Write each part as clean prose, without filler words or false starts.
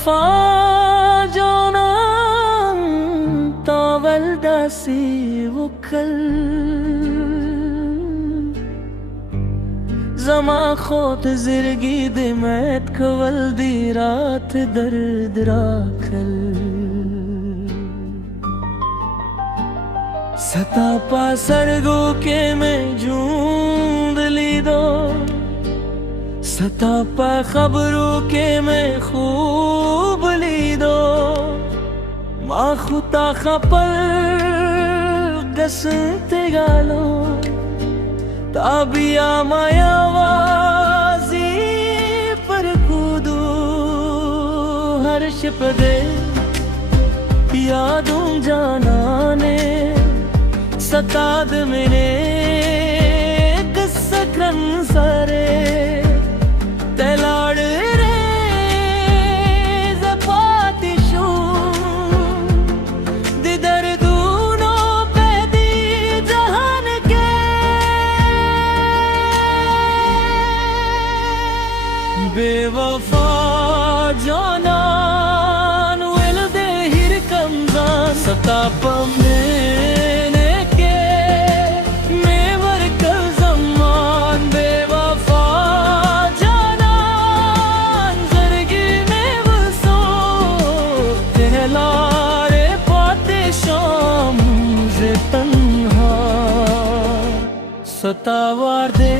बेवफा jonan tawal dasi wukal zama khot zirgi demet kawal di raat dard rakal सतापा सरगो के मैं झूंद ली दो सतापा खबरों के मैं खूब ली दो माँ खुदा खपल गसते गालो ताबिया मायावाजी पर कूदू हर्ष पदे यादों जाना ने सताद मेरे कसक्रन सारे तलाड़ रे जपातिशू दिदर दूनों पे दी जहान के बेवफा जानान विल दे हिर कमजान सतापा सतावार दे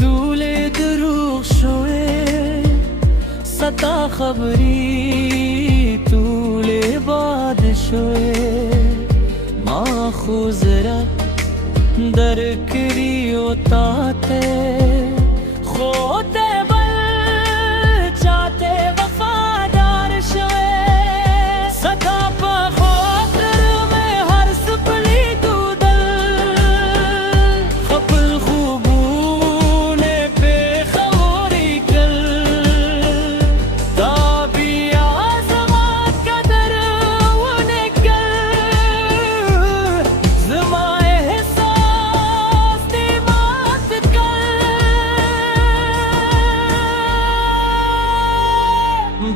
दूले दरूख शोए सता खबरी तूले बाद शोए माँ खुजरा दर करियो ताते खोते बल चाहते वफादार शोए सता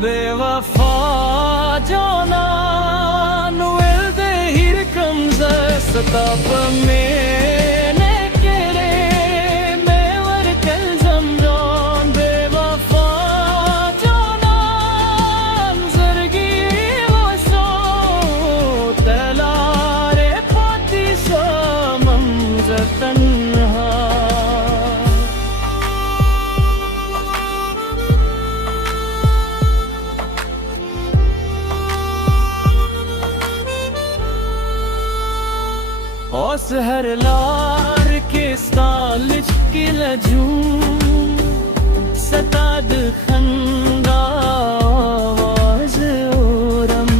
बेवफा जानान विल दे हिर कमज़ा सताप मैंने केरे मैं वर कल जमरान बेवफा जानान ज़रगी वो सो तलारे पाती सो मंज़र तन्हा औस हर लार के सालिच की लजूं सताद खंदा आवाज ओरम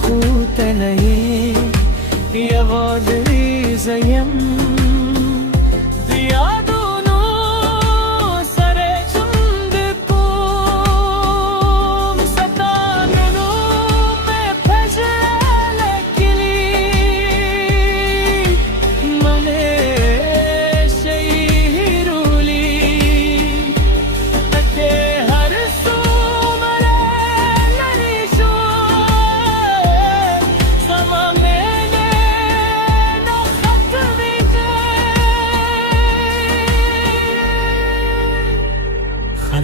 खूत नहीं यवाद रीज़यम दिया दोनों सरे चुंद को सतानों पे फजल किली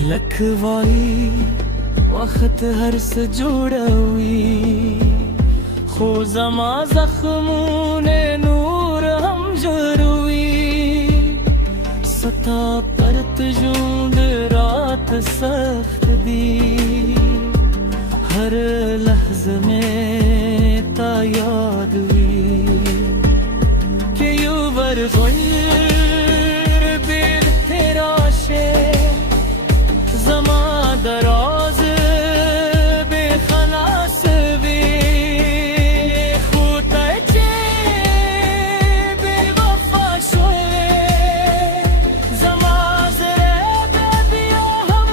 लखवाई वक्त हर से जोड़ावी खो जमा जख्मों ने नूर हम जरूई सता परत जूंद रात सख्त दी हर लहज़ में ता याद हुई कि यू वर बेद तेरा शे ज़मा दराज बेखलास वे खूता चे बेवफा शोए ज़मा ज़रे बेदिया हम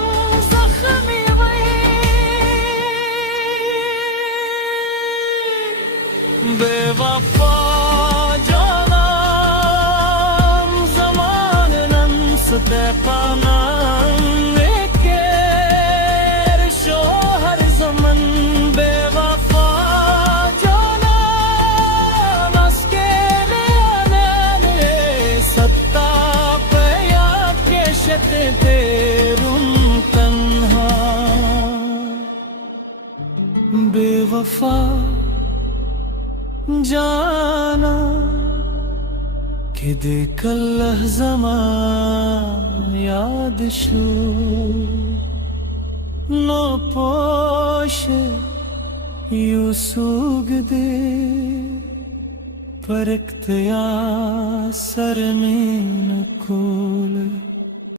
ज़ख्मी वही बेवफा जानान ज़मान नंस ते पाना बेवफा जाना कि देकल्लह zaman याद शू नो पोशे यूसुगदे परक्तया सरमीन को